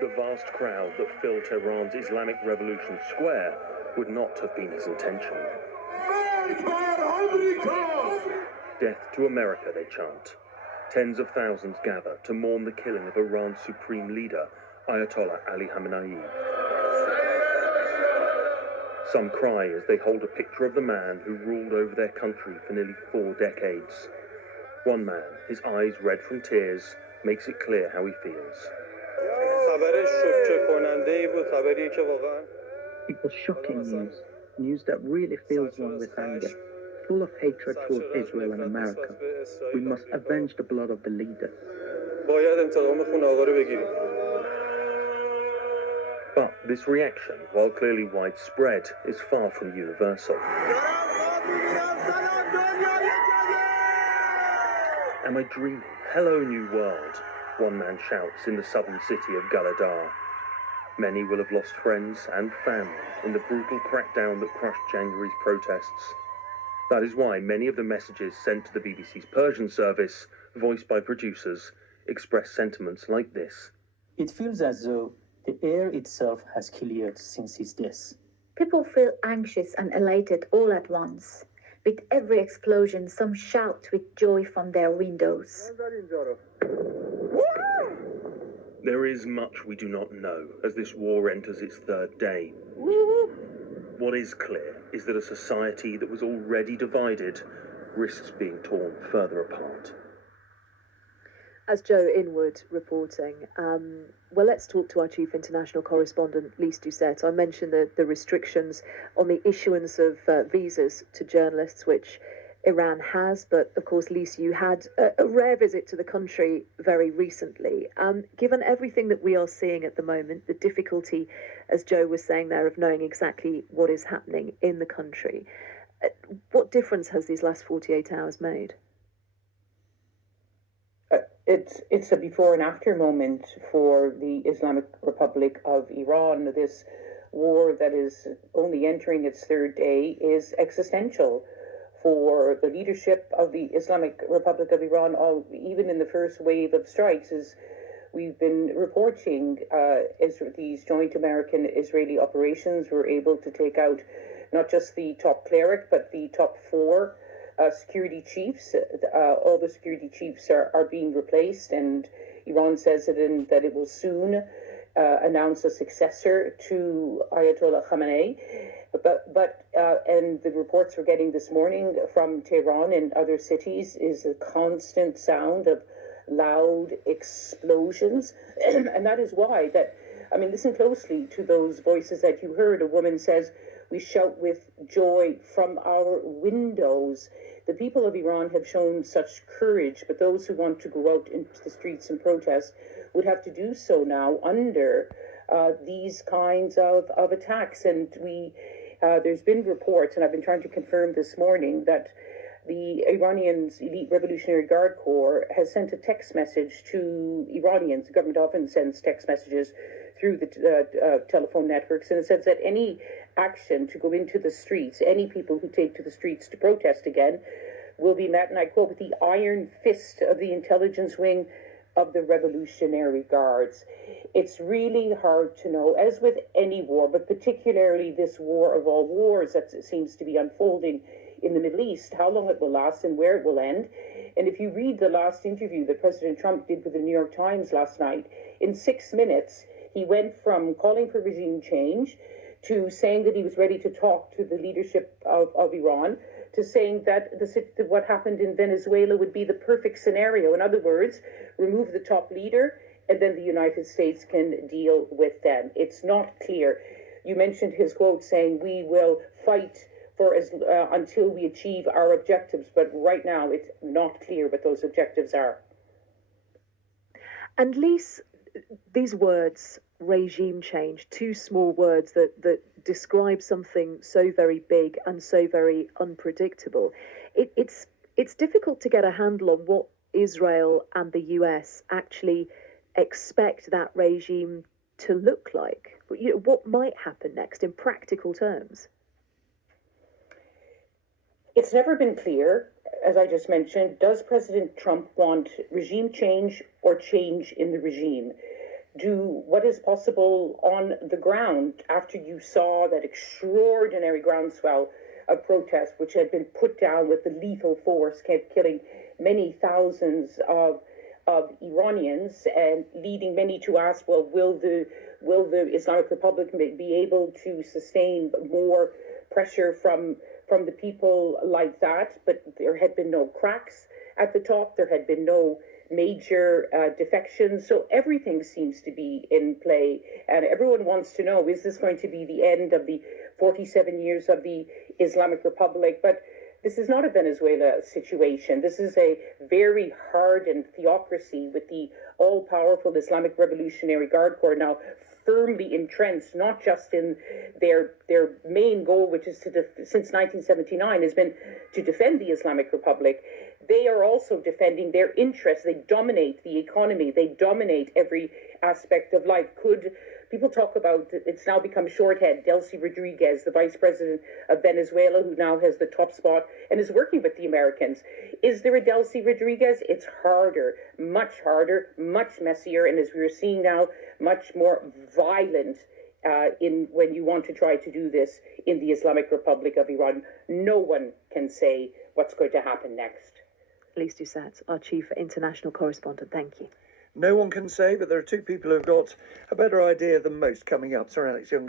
The vast crowd that filled Tehran's Islamic Revolution Square would not have been his intention. Death to America, they chant. Tens of thousands gather to mourn the killing of Iran's supreme leader, Ayatollah Ali Khamenei. Some cry as they hold a picture of the man who ruled over their country for nearly 4 decades. One man, his eyes red from tears, makes it clear how he feels. It was shocking news that really fills one with anger, full of hatred toward Israel and America. We must avenge the blood of the leader. But this reaction, while clearly widespread, is far from universal. Am I dreaming? Hello, New World, one man shouts in the southern city of Galadar. Many will have lost friends and family in the brutal crackdown that crushed January's protests. That is why many of the messages sent to the BBC's Persian service, voiced by producers, express sentiments like this. It feels as though the air itself has cleared since his death. People feel anxious and elated all at once. With every explosion, some shout with joy from their windows. There is much we do not know as this war enters its 3rd day. What is clear is that a society that was already divided risks being torn further apart. As Joe Inwood reporting, well, let's talk to our chief international correspondent, Lise Doucette. I mentioned the restrictions on the issuance of visas to journalists, which Iran has. But of course, Lise, you had a rare visit to the country very recently. Given everything that we are seeing at the moment, the difficulty, as Joe was saying there, of knowing exactly what is happening in the country, what difference has these last 48 hours made? It's a before and after moment for the Islamic Republic of Iran. This war that is only entering its 3rd day is existential for the leadership of the Islamic Republic of Iran. Even in the first wave of strikes, as we've been reporting, these joint American-Israeli operations were able to take out not just the top cleric, but the top 4 security chiefs. All the security chiefs are being replaced, and Iran says that it will soon announce a successor to Ayatollah Khamenei. And the reports we're getting this morning from Tehran and other cities is a constant sound of loud explosions. And that is why listen closely to those voices that you heard. A woman says, "We shout with joy from our windows." The people of Iran have shown such courage, but those who want to go out into the streets and protest would have to do so now under these kinds of attacks. And there's been reports, and I've been trying to confirm this morning, that the Iranians' Elite Revolutionary Guard Corps has sent a text message to Iranians. The government often sends text messages through the telephone networks, and it says that any action to go into the streets, any people who take to the streets to protest again, will be met, and I quote, with the iron fist of the intelligence wing of the Revolutionary Guards. It's really hard to know, as with any war, but particularly this war of all wars that seems to be unfolding in the Middle East, how long it will last and where it will end. And if you read the last interview that President Trump did with the New York Times last night, in 6 minutes, he went from calling for regime change to saying that he was ready to talk to the leadership of Iran, to saying that what happened in Venezuela would be the perfect scenario. In other words, remove the top leader, and then the United States can deal with them. It's not clear. You mentioned his quote saying, "We will fight for until we achieve our objectives," but right now it's not clear what those objectives are. And Lise, these words, regime change, 2 small words that describe something so very big and so very unpredictable. It's difficult to get a handle on what Israel and the US actually expect that regime to look like. What might happen next in practical terms? It's never been clear, as I just mentioned. Does President Trump want regime change or change in the regime? do what is possible on the ground after you saw that extraordinary groundswell of protest, which had been put down with the lethal force, kept killing many thousands of Iranians and leading many to ask, well, will the Islamic Republic be able to sustain more pressure from the people like that? But there had been no cracks at the top. There had been no major defections. So everything seems to be in play. And everyone wants to know, is this going to be the end of the 47 years of the Islamic Republic? But this is not a Venezuela situation. This is a very hardened theocracy with the all-powerful Islamic Revolutionary Guard Corps now firmly entrenched, not just in their main goal, which is since 1979 has been to defend the Islamic Republic. They are also defending their interests. They dominate the economy. They dominate every aspect of life. People talk about, it's now become shorthand, Delcy Rodriguez, the vice president of Venezuela, who now has the top spot and is working with the Americans. Is there a Delcy Rodriguez? It's harder, much messier, and as we are seeing now, much more violent when you want to try to do this in the Islamic Republic of Iran. No one can say what's going to happen next. Lise Doucette, our chief international correspondent, thank you. No one can say, but there are two people who've got a better idea than most coming up. Sir Alex Young.